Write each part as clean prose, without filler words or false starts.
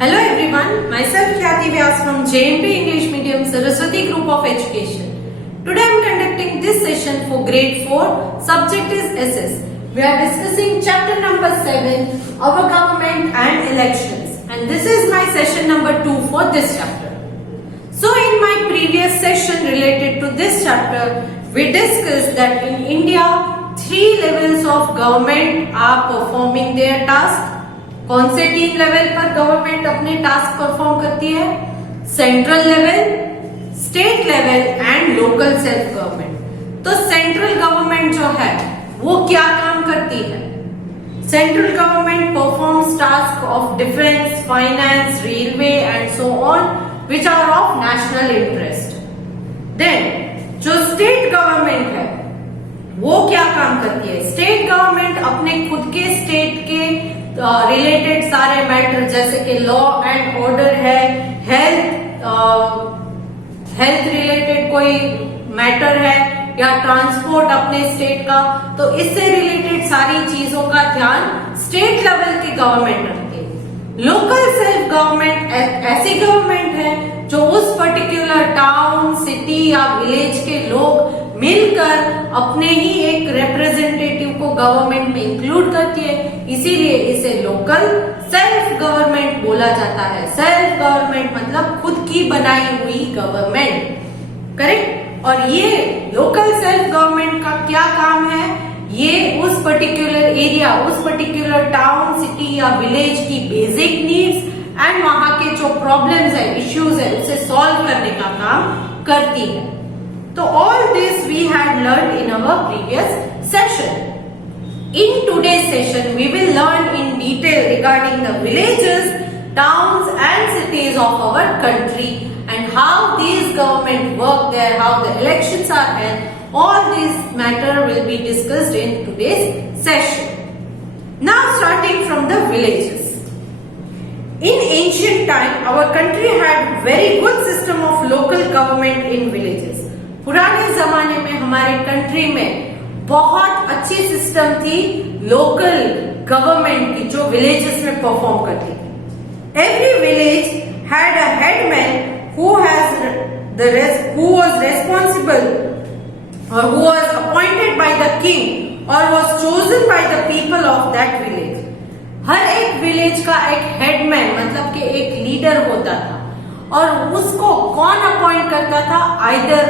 Hello everyone, myself Khyati Vyas from JMP English Medium Saraswati Group of Education. Today I am conducting this session for grade 4, subject is SS. We are discussing chapter number 7, our government and elections, and this is my session number 2 for this chapter. So in my previous session related to this chapter, we discussed that in India, 3 levels of government are performing their task. कौन से 3 level पर government अपने task perform करती है? Central level, state level and local self government. तो central government जो है वो क्या काम करती है? Central government performs task of defence, finance, railway and so on which are of national interest. Then जो स्टेट गवर्नमेंट है वो क्या काम करती है? स्टेट गवर्नमेंट अपने खुद के स्टेट के रिलेटेड सारे मैटर जैसे कि लॉ एंड ऑर्डर है, हेल्थ रिलेटेड कोई मैटर है या ट्रांसपोर्ट अपने स्टेट का, तो इससे रिलेटेड सारी चीजों का ध्यान स्टेट लेवल की गवर्नमेंट रखती है. लोकल सेल्फ गवर्नमेंट ऐसी गवर्नमेंट है जो उस पर्टिकुलर टाउन, सिटी या विलेज के लोग मिलकर अपने ही एक रिप्रेजेंटेटिव को गवर्नमेंट में इंक्लूड करती है, इसीलिए इसे लोकल सेल्फ गवर्नमेंट बोला जाता है. सेल्फ गवर्नमेंट मतलब खुद की बनाई हुई गवर्नमेंट, करेक्ट. और ये लोकल सेल्फ गवर्नमेंट का क्या काम है? ये उस पर्टिकुलर एरिया, उस पर्टिकुलर टाउन, सिटी या विलेज की बेसिक नीड्स एंड वहां के जो प्रॉब्लम्स है, इश्यूज है, उसे सॉल्व करने का काम करती है. So all this we had learned in our previous session. In today's session, we will learn in detail regarding the villages, towns and cities of our country and how these government work there, how the elections are held. All this matter will be discussed in today's session. Now starting from the villages. In ancient time, our country had very good system of local government in villages. पुराने जमाने में हमारे country में बहुत अच्छी system थी local government की जो विलेजेस में परफॉर्म करती थी. Every village had a headman who was responsible or who was appointed by the king or was chosen by the people of that village. हर एक विलेज का एक हेडमैन मतलब कि एक लीडर होता था और उसको कौन अपॉइंट करता था? आइदर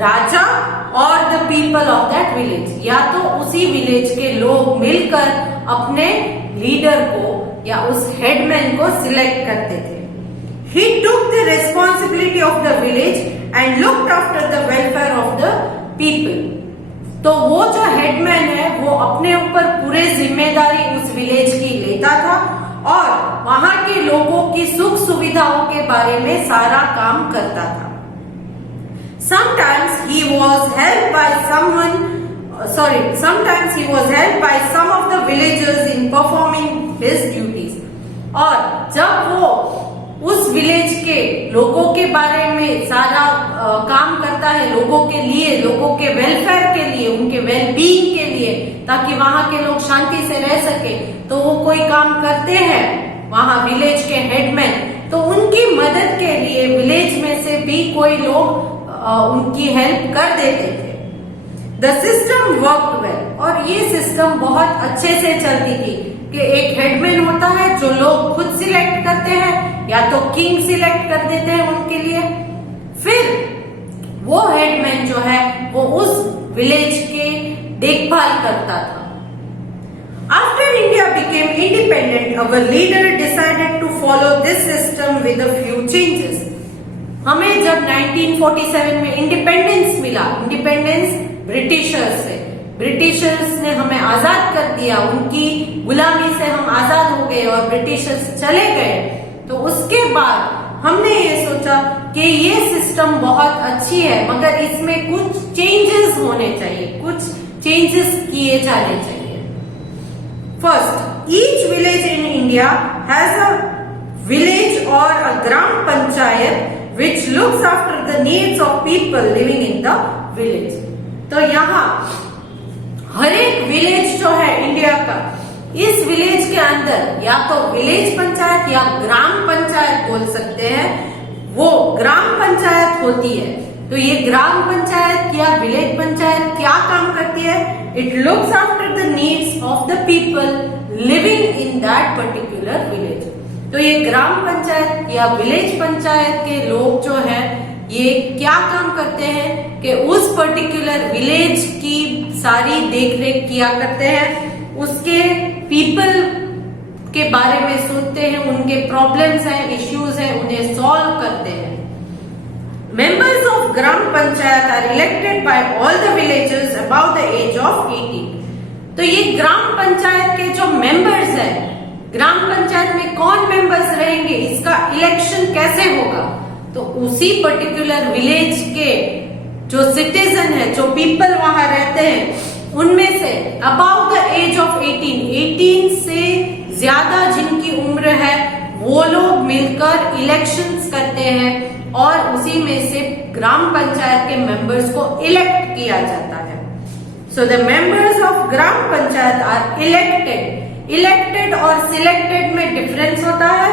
राजा और the people of that village, या तो उसी विलेज के लोग मिलकर अपने लीडर को या उस हेडमैन को सिलेक्ट करते थे. He took the responsibility of the village and looked after the welfare of the people. तो वो जो हेडमैन है वो अपने ऊपर पूरे जिम्मेदारी उस विलेज की लेता था और वहां के लोगों की सुख सुविधाओं के बारे में सारा काम करता था. Sometimes he was helped by some of the villagers in performing his duties. और जब वो उस विलेज के लोगों के बारे में सारा काम करता है, लोगों के लिए, लोगों के वेलफेयर के लिए, उनके वेलबींग के लिए, ताकि वहां के लोग शांति से रह सके, तो वो कोई काम करते हैं वहां विलेज के हेडमैन, तो उनकी मदद के लिए विलेज में से भी कोई लोग उनकी हेल्प कर देते थे. द सिस्टम वर्कड वेल, और ये सिस्टम बहुत अच्छे से चलती थी कि एक हेडमैन होता है जो लोग खुद सिलेक्ट करते हैं या तो किंग सिलेक्ट कर देते हैं उनके लिए. फिर वो हेडमैन जो है वो उस विलेज के देखभाल करता था. After India became independent, our leader decided to follow this system with a few changes. हमें जब 1947 में इंडिपेंडेंस मिला, इंडिपेंडेंस ब्रिटिशर्स से, ब्रिटिशर्स ने हमें आजाद कर दिया, उनकी गुलामी से हम आजाद हो गए और ब्रिटिशर्स चले गए, तो उसके बाद हमने ये सोचा कि ये सिस्टम बहुत अच्छी है मगर इसमें कुछ चेंजेस होने चाहिए, कुछ चेंजेस किए जाने चाहिए. First, each village in India has a village और अ ग्राम panchayat which looks after the needs of people living in the village. तो यहाँ हर एक विलेज जो है इंडिया का इस विलेज के अंदर या तो विलेज पंचायत या ग्राम पंचायत बोल सकते हैं, वो ग्राम पंचायत होती है। तो ये ग्राम पंचायत या विलेज पंचायत क्या काम करती है? It looks after the needs of the people living in that particular village. तो ये ग्राम पंचायत या विलेज पंचायत के लोग जो है ये क्या काम करते हैं कि उस पर्टिकुलर विलेज की सारी देखरेख किया करते हैं, उसके पीपल के बारे में सोचते हैं, उनके प्रॉब्लम्स हैं, इश्यूज हैं, उन्हें सॉल्व करते हैं। Members of gram panchayat are elected by all the villagers about the age of 18। तो ये ग्राम पंचायत के जो मेंबर्स हैं, ग्राम पंचायत में कौन मेंबर्स रहेंगे, इसका इलेक्शन कैसे होगा? तो उसी पर्टिकुलर विलेज के जो सिटीजन है, जो पीपल वहां रहते हैं, उनमें say about the age of 18 से ज्यादा जिनकी उम्र है वो लोग मिलकर इलेक्शंस करते हैं और उसी में से ग्राम पंचायत के मेंबर्स को इलेक्ट किया जाता है। So the members of gram panchayat are elected. Elected और सिलेक्टेड में डिफरेंस होता है।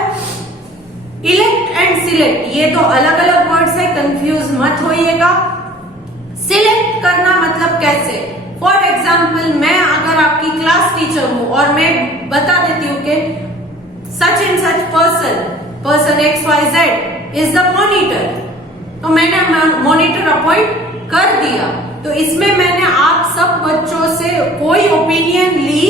इलेक्ट एंड सिलेक्ट ये तो अलग अलग वर्ड्स है, कंफ्यूज मत होइएगा। सिलेक्ट करना मतलब कैसे? फॉर एग्जाम्पल मैं अगर आपकी क्लास टीचर हूं और मैं बता देती हूँ कि such and such person XYZ is the monitor, तो मैंने मॉनिटर अपॉइंट कर दिया। तो इसमें मैंने आप सब बच्चों से कोई ओपिनियन ली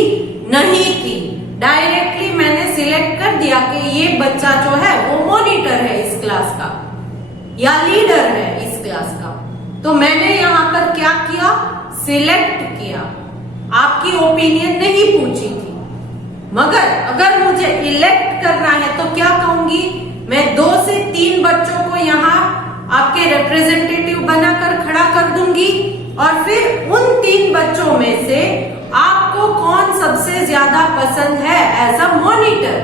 नहीं थी, डायरेक्टली मैंने सिलेक्ट कर दिया कि ये बच्चा जो है वो मॉनिटर है इस क्लास का या लीडर है इस क्लास का। तो मैंने यहाँ पर क्या किया? सिलेक्ट किया, आपकी ओपिनियन नहीं पूछी थी। मगर अगर मुझे इलेक्ट करना है तो क्या कहूंगी? मैं 2 से 3 बच्चों को यहाँ आपके रिप्रेजेंटेटिव बनाकर खड़ा कर दूंगी और फिर उन 3 बच्चों में से आपको कौन सबसे ज्यादा पसंद है एज अ मॉनिटर,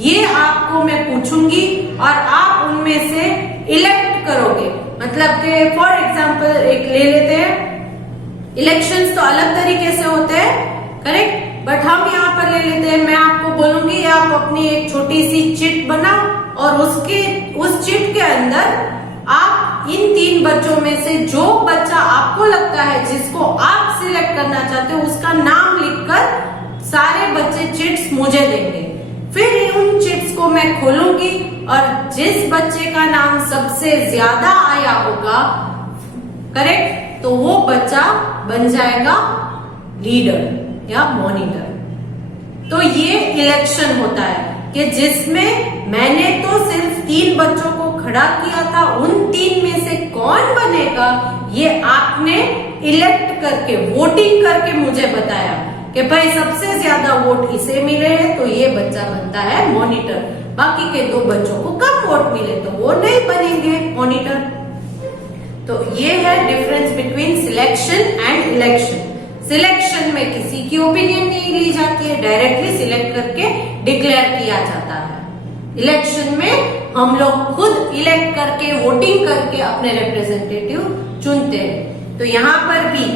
ये आपको मैं पूछूंगी और आप उनमें से इलेक्ट करोगे। मतलब कि फॉर एग्जाम्पल एक ले लेते हैं, इलेक्शंस तो अलग तरीके से होते हैं, करेक्ट, बट हम यहाँ पर ले लेते हैं, मैं आपको बोलूंगी आप अपनी एक छोटी सी चिट बनाओ और उस चिट के अंदर आप इन 3 बच्चों में से जो बच्चा आपको लगता है जिसको आप सिलेक्ट करना चाहते हो उसका नाम लिखकर सारे बच्चे चिट्स मुझे देंगे। फिर उन चिट्स को मैं खोलूंगी और जिस बच्चे का नाम सबसे ज्यादा आया होगा, करेक्ट, तो वो बच्चा बन जाएगा लीडर या मॉनिटर। तो ये इलेक्शन होता है कि जिसमें मैंने तो सिर्फ 3 बच्चों को खड़ा किया था, उन 3 में से कौन बनेगा ये आपने इलेक्ट करके, वोटिंग करके मुझे बताया कि भाई सबसे ज्यादा वोट इसे मिले हैं तो ये बच्चा बनता है मॉनिटर, बाकी के 2 बच्चों को कम वोट मिले तो वो नहीं बनेंगे मॉनिटर। तो ये है difference between selection and election. Selection में किसी की ओपिनियन नहीं ली जाती है, डायरेक्टली सिलेक्ट करके डिक्लेयर किया जाता है। इलेक्शन में हम लोग खुद इलेक्ट करके, वोटिंग करके अपने रिप्रेजेंटेटिव चुनते हैं। तो यहाँ पर भी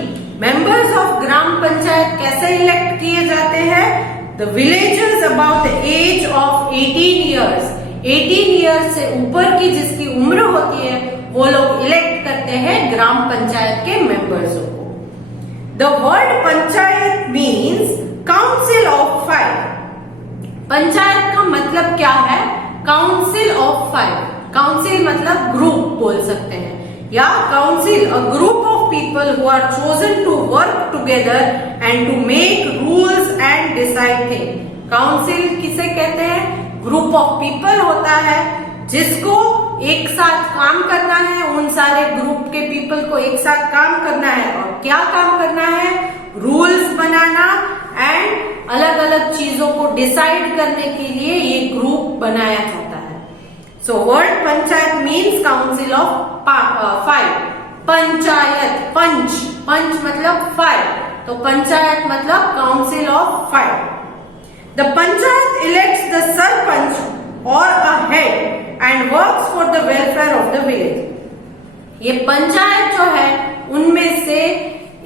मेंबर्स ऑफ ग्राम पंचायत कैसे इलेक्ट किए जाते हैं? The villagers about the age of 18 years, 18 years से ऊपर की जिसकी उम्र होती है वो लोग इलेक्ट करते हैं ग्राम पंचायत के मेंबर्स को। The word panchayat means council of 5। Panchayat का मतलब क्या है? Council of 5। काउंसिल मतलब ग्रुप बोल सकते हैं, या council a group of people who are chosen to work together and to make rules and decide thing. Council किसे कहते हैं? ग्रुप ऑफ पीपल होता है जिसको एक साथ काम करना है, उन सारे ग्रुप के पीपल को एक साथ काम करना है। और क्या काम करना है? रूल्स बनाना एंड अलग अलग चीजों को डिसाइड करने के लिए ये ग्रुप बनाया जाता है। So word panchayat means council of 5। Panchayat, पंच मतलब 5, तो पंचायत मतलब council of 5। The panchayat elects the sarpanch और a head and works for the welfare of the village. ये पंचायत जो है उनमें से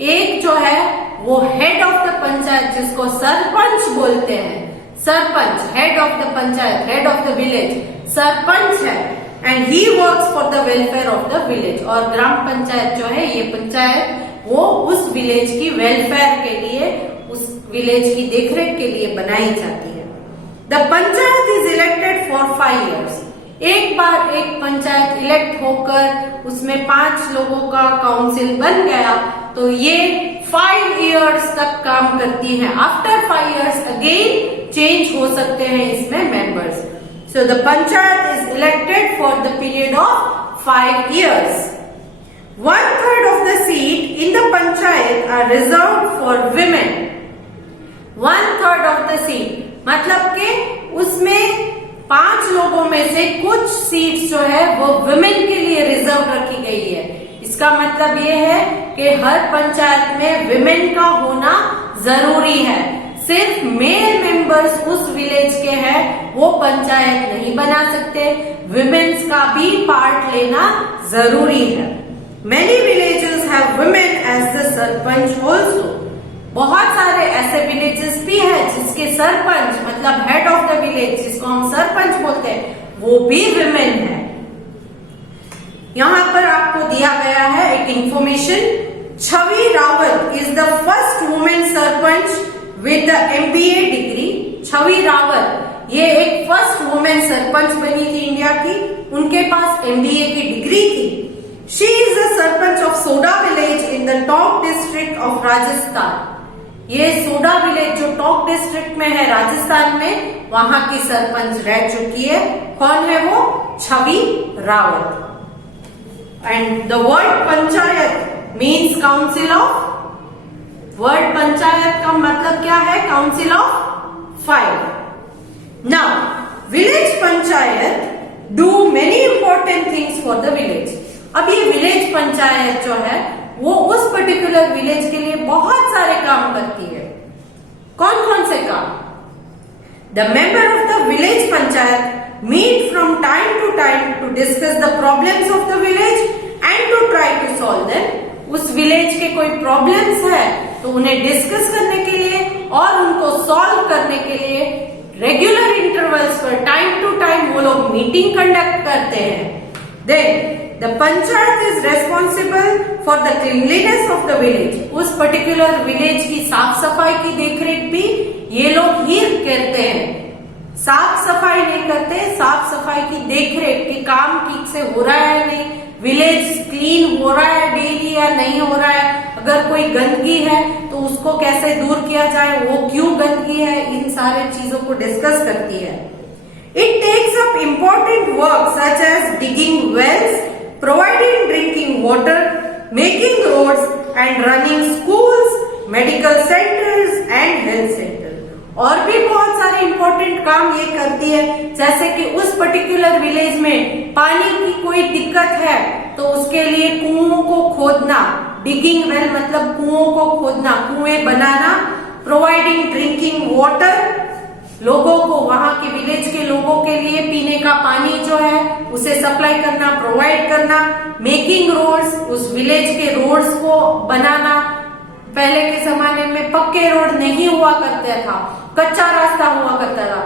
एक जो है वो हेड ऑफ द पंचायत, जिसको सरपंच बोलते हैं, sarpanch, head of the panchayat, head of the village, sarpanch है, and he works for the welfare of the village. और ग्राम पंचायत जो है, ये पंचायत वो उस विलेज की वेलफेयर के लिए, उस विलेज की देखरेख के लिए बनाई जाती है। The panchayat is elected for 5 years। एक बार एक पंचायत इलेक्ट होकर उसमें 5 लोगों का काउंसिल बन गया तो ये 5 years तक काम करती है। आफ्टर 5 years अगेन चेंज हो सकते हैं इसमें members. So the panchayat is elected for the period of 5 years। 1/3 of the seat in the panchayat are reserved for women। 1/3 of the seat मतलब कि उसमें 5 लोगों में से कुछ सीट्स जो है वो विमेन के लिए रिजर्व रखी गई है। इसका मतलब ये है कि हर पंचायत में विमेन का होना जरूरी है। सिर्फ मेल मेंबर्स उस विलेज के हैं वो पंचायत नहीं बना सकते, विमेन्स का भी पार्ट लेना जरूरी है। Many villages have women as the sarpanch also। बहुत सारे ऐसे विलेजेस भी हैं जिसके सरपंच मतलब हेड ऑफ द विलेज, जिसको हम सरपंच बोलते हैं, वो भी विमेन है। यहाँ पर आपको दिया गया है एक information. Chhavi Rawat is the first women sarpanch with the MBA degree. Chhavi Rawat ये एक फर्स्ट वुमेन सरपंच बनी थी इंडिया की, उनके पास MBA की डिग्री थी। She is the sarpanch of soda village in the Tonk district of Rajasthan. ये सोडा विलेज जो टोंक डिस्ट्रिक्ट में है राजस्थान में, वहां की सरपंच रह चुकी है। कौन है वो? Chhavi Rawat. And the word panchayat means council of. Word panchayat का मतलब क्या है? Council of 5। Now village panchayat do many important things for the village. अब ये विलेज पंचायत जो है वो उस पर्टिकुलर विलेज के लिए बहुत सारे काम करती है। कौन कौन से काम? The member of the village panchayat meet from time to time to discuss the problems of the village and to try to solve them. उस विलेज के कोई प्रॉब्लम्स है तो उन्हें डिस्कस करने के लिए और उनको सॉल्व करने के लिए रेगुलर इंटरवल्स पर टाइम टू टाइम वो लोग मीटिंग कंडक्ट करते हैं। Then The panchayat is responsible for the cleanliness of the village। उस पर्टिकुलर विलेज की साफ सफाई की देखरेख भी ये लोग ही करते हैं। साफ सफाई नहीं करते, साफ सफाई की देखरेख कि काम ठीक से हो रहा है नहीं, विलेज क्लीन हो रहा है डेली या नहीं हो रहा है, अगर कोई गंदगी है तो उसको कैसे दूर किया जाए, वो क्यों गंदगी है, इन सारे चीजों को डिस्कस करती है। It takes up important work such as digging wells, providing drinking water, making roads and running schools, medical centers and health centers। और भी बहुत सारे इंपॉर्टेंट काम ये करती है, जैसे कि उस पर्टिकुलर विलेज में पानी की कोई दिक्कत है तो उसके लिए कुओं को खोदना, डिगिंग वेल मतलब कुओं को खोदना, कुएं बनाना, प्रोवाइडिंग ड्रिंकिंग वाटर, लोगों को, वहां के विलेज के लोगों के लिए पीने का पानी जो है उसे सप्लाई करना, प्रोवाइड करना, मेकिंग रोड्स, उस विलेज के रोड्स को बनाना। पहले के जमाने में पक्के रोड नहीं हुआ करता था, कच्चा रास्ता हुआ करता था,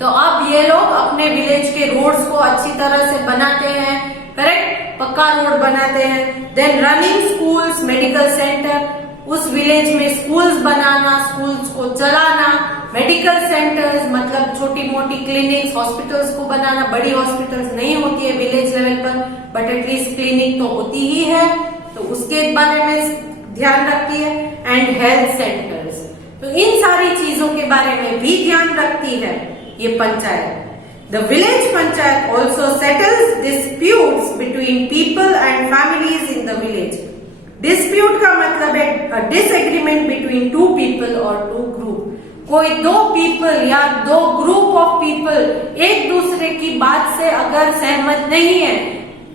तो अब ये लोग अपने विलेज के रोड्स को अच्छी तरह से बनाते हैं, करेक्ट, पक्का रोड बनाते हैं। Then running schools, medical centre, उस विलेज में स्कूल्स बनाना, स्कूल्स को चलाना, मेडिकल सेंटर्स मतलब छोटी मोटी क्लिनिक्स, हॉस्पिटल्स को बनाना। बड़ी हॉस्पिटल्स नहीं होती है विलेज लेवल पर, बट एटलीस्ट क्लिनिक तो होती ही है, तो उसके बारे में ध्यान रखती है। एंड हेल्थ सेंटर्स, तो इन सारी चीजों के बारे में भी ध्यान रखती है ये panchayat. The village panchayat also settles disputes between people and families in the village. Dispute का मतलब है डिसएग्रीमेंट बिटवीन 2 पीपल और 2 ग्रुप। कोई 2 पीपल या 2 ग्रुप ऑफ पीपल एक दूसरे की बात से अगर सहमत नहीं है,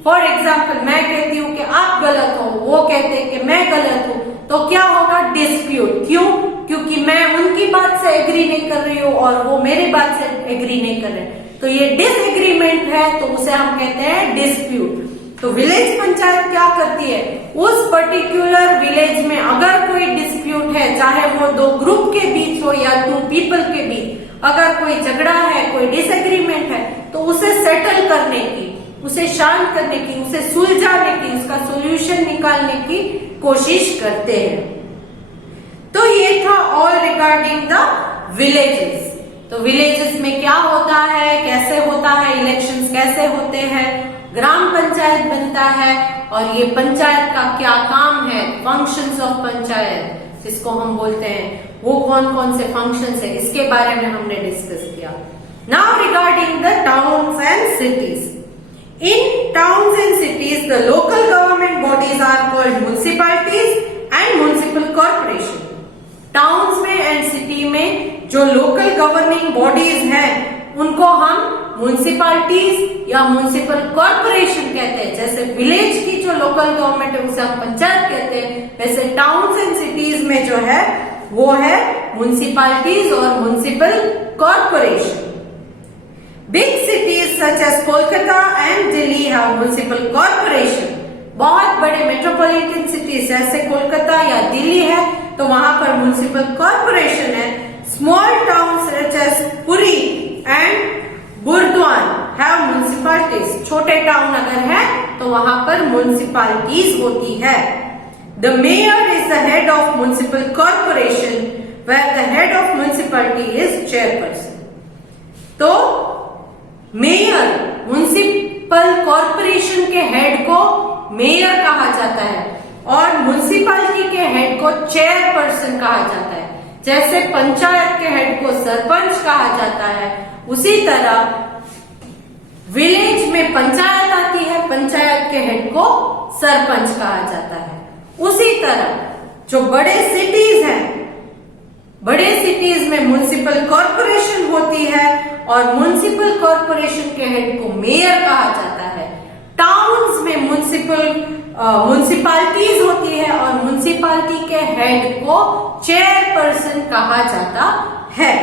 फॉर एग्जाम्पल मैं कहती हूँ कि आप गलत हो, वो कहते हैं कि मैं गलत हूँ, तो क्या होगा? डिस्प्यूट। क्यों? क्योंकि मैं उनकी बात से एग्री नहीं कर रही हूँ और वो मेरी बात से एग्री नहीं कर रहे, तो ये डिसएग्रीमेंट है, तो उसे हम कहते हैं डिस्प्यूट। तो विलेज पंचायत क्या करती है, उस पर्टिकुलर विलेज में अगर कोई डिस्प्यूट है, चाहे वो दो ग्रुप के बीच हो या टू पीपल के बीच, अगर कोई झगड़ा है, कोई डिसएग्रीमेंट है, तो उसे सेटल करने की, उसे शांत करने की, उसे सुलझाने की, उसका सोल्यूशन निकालने की कोशिश करते हैं। तो ये था ऑल रिगार्डिंग द विलेजेस। तो विलेजेस में क्या होता है, कैसे होता है, इलेक्शंस कैसे होते हैं, ग्राम पंचायत बनता है, और ये पंचायत का क्या काम है, फंक्शंस ऑफ पंचायत जिसको हम बोलते हैं, वो कौन कौन से फंक्शंस है, इसके बारे में हमने डिस्कस किया। Now regarding the towns and cities. In towns and cities the local government bodies are called municipalities and municipal corporation. Towns में एंड सिटी में जो लोकल गवर्निंग बॉडीज हैं उनको हम म्युनिसिपैलिटीज या म्युनिसिपल कॉर्पोरेशन कहते हैं। जैसे विलेज की जो लोकल गवर्नमेंट है उसे हम पंचायत कहते हैं, वैसे टाउन्स एंड सिटीज में जो है वो है म्युनिसिपैलिटीज और municipal corporation. Big cities such as Kolkata and Delhi have municipal corporation. बहुत बड़े मेट्रोपॉलिटन सिटीज जैसे कोलकाता या दिल्ली है तो वहां पर म्युनिसिपल कॉर्पोरेशन है। Small towns such as Puri and Burdwan have municipalities. छोटे टाउन अगर है तो वहां पर म्युनिसिपैलिटीज होती है। The mayor is the head of municipal corporation where the head of municipality is chairperson. तो मेयर, म्युनिसिपल कॉर्पोरेशन के हेड को मेयर कहा जाता है और म्युनिसिपैलिटी के हेड को चेयरपर्सन कहा जाता है। जैसे पंचायत के हेड को सरपंच कहा जाता है, उसी तरह विलेज में पंचायत आती है, पंचायत के हेड को सरपंच कहा जाता है। उसी तरह जो बड़े सिटीज हैं, बड़े सिटीज में म्युनिसिपल कॉर्पोरेशन होती है और म्युनिसिपल कॉर्पोरेशन के हेड को मेयर कहा जाता है। टाउन्स में म्युनिसिपैलिटीज होती है और म्युनिसिपैलिटी के हेड को चेयरपर्सन कहा जाता है।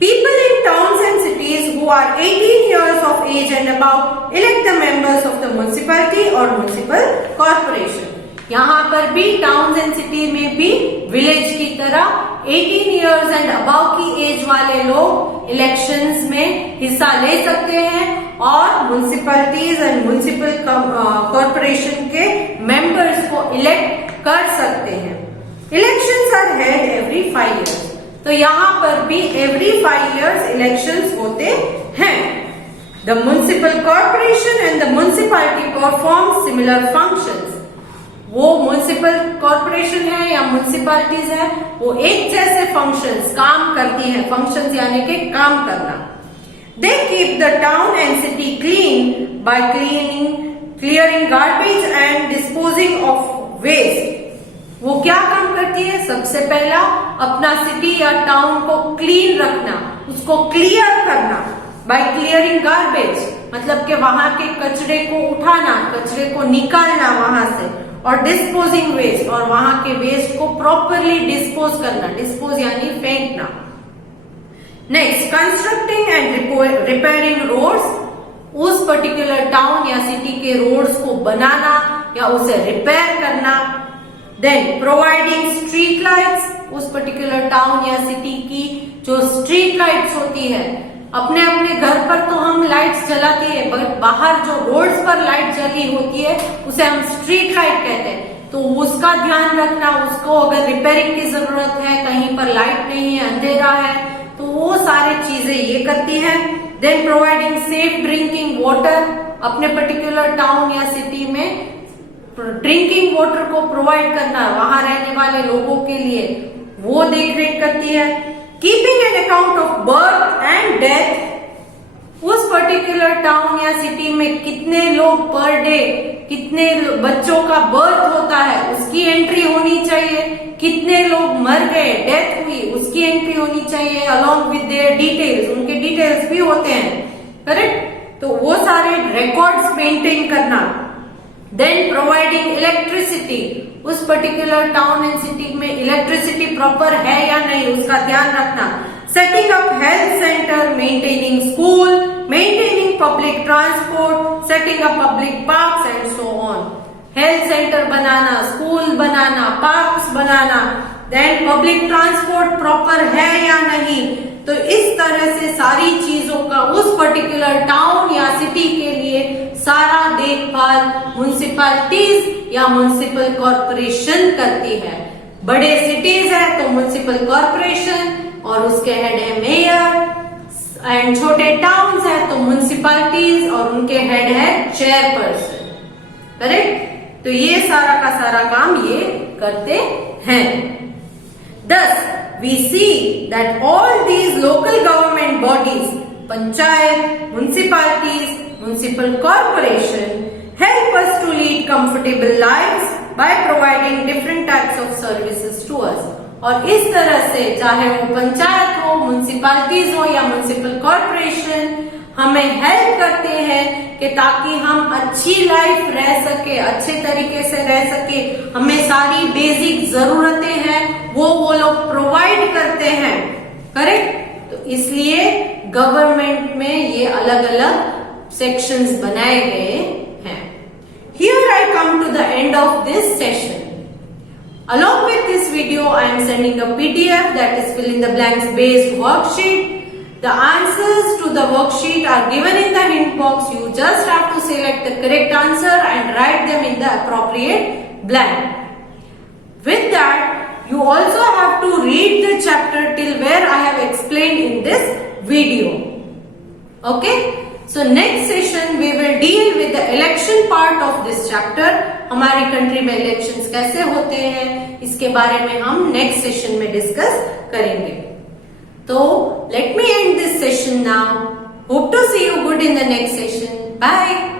People in towns and cities who are 18 years of age and above elect the members of the municipality or municipal corporation. यहाँ पर भी टाउन्स एंड सिटी में भी विलेज की तरह 18 इयर्स एंड अबव की एज वाले लोग इलेक्शंस में हिस्सा ले सकते हैं और म्युनिसिपैलिटीज एंड म्युनिसिपल कॉर्पोरेशन के मेंबर्स को इलेक्ट कर सकते हैं। Elections are held every 5 years। तो यहाँ पर भी एवरी 5 years इलेक्शंस होते हैं। The municipal corporation and the municipality perform similar functions. वो म्युनिसिपल कॉर्पोरेशन है या म्युनिसिपैलिटीज है, वो एक जैसे फंक्शंस काम करती है। फंक्शंस यानी कि काम करना। They keep the town and city clean by clearing garbage and disposing of waste. वो क्या काम करती है? सबसे पहला अपना सिटी या टाउन को क्लीन रखना, उसको क्लियर करना। बाय क्लियरिंग गार्बेज मतलब कि वहां के कचरे को उठाना, कचरे को निकालना वहां से, और डिस्पोजिंग वेस्ट और वहां के वेस्ट को प्रॉपरली डिस्पोज करना। डिस्पोज यानी फेंकना। Next, constructing and repairing roads. उस पर्टिकुलर टाउन या सिटी के रोड्स को बनाना या उसे रिपेयर करना। Then providing street lights. उस पर्टिकुलर टाउन या सिटी की जो स्ट्रीट लाइट्स होती है, अपने अपने घर पर तो हम लाइट्स जलाती है, बट बाहर जो रोड्स पर लाइट जली होती है उसे हम स्ट्रीट लाइट कहते हैं। तो उसका ध्यान रखना, उसको अगर रिपेयरिंग की जरूरत है, कहीं पर लाइट नहीं है, अंधेरा है, तो वो सारी चीजें ये करती है। Then providing safe drinking water. अपने पर्टिकुलर टाउन या सिटी में ड्रिंकिंग वाटर को प्रोवाइड करना वहां रहने वाले लोगों के लिए, वो देख रेख करती है। Keeping an account of birth and death. उस पर्टिकुलर टाउन या सिटी में कितने लोग पर डे, कितने बच्चों का बर्थ होता है, उसकी एंट्री होनी चाहिए। कितने लोग मर गए, डेथ हुई, उसकी एंट्री होनी चाहिए अलॉन्ग विद देयर डिटेल्स। उनके डिटेल्स भी होते हैं, करेक्ट। तो वो सारे रिकॉर्ड्स मेंटेन करना। Then providing electricity. उस पर्टिकुलर टाउन एंड सिटी में इलेक्ट्रिसिटी प्रॉपर है या नहीं, उसका ध्यान रखना। setting up health center, maintaining school, maintaining public transport, setting up public parks and so on. Health centre बनाना, स्कूल बनाना, पार्क्स बनाना, देन पब्लिक ट्रांसपोर्ट प्रॉपर है या नहीं, तो इस तरह से सारी चीजों का उस पर्टिकुलर टाउन या सिटी के लिए सारा देखभाल म्युनिसिपैलिटीज या म्युनिसिपल कॉरपोरेशन करती है। बड़े सिटीज है तो म्युनिसिपल कॉरपोरेशन और उसके हेड है मेयर, एंड छोटे टाउन्स है तो म्युनिसिपैलिटीज और उनके हेड है चेयरपर्सन। करेक्ट? तो ये सारा का सारा काम ये करते हैं। Thus, we see that all these local government bodies, panchayat, municipalities, municipal corporation, help us to lead comfortable lives by providing different types of services to us. और इस तरह से चाहे वो पंचायत हो, म्युनिसिपैलिटीज हो या म्युनिसिपल कॉरपोरेशन, हमें हेल्प करते हैं कि ताकि हम अच्छी लाइफ रह सके, अच्छे तरीके से रह सके। हमें सारी बेसिक जरूरतें हैं वो लोग प्रोवाइड करते हैं। करेक्ट? तो इसलिए गवर्नमेंट में ये अलग अलग सेक्शंस बनाए गए हैं। Here I come to the end of this session. Along with this video, I am sending a PDF that is fill in the blanks based worksheet. The answers to the worksheet are given in the hint box. You just have to select the correct answer and write them in the appropriate blank. With that, you also have to read the chapter till where I have explained in this video. Okay? So next session we will deal with the election part of this chapter. हमारी country में elections कैसे होते हैं, इसके बारे में हम next session में डिस्कस करेंगे। So let me end this session now. Hope to see you good in the next session. Bye.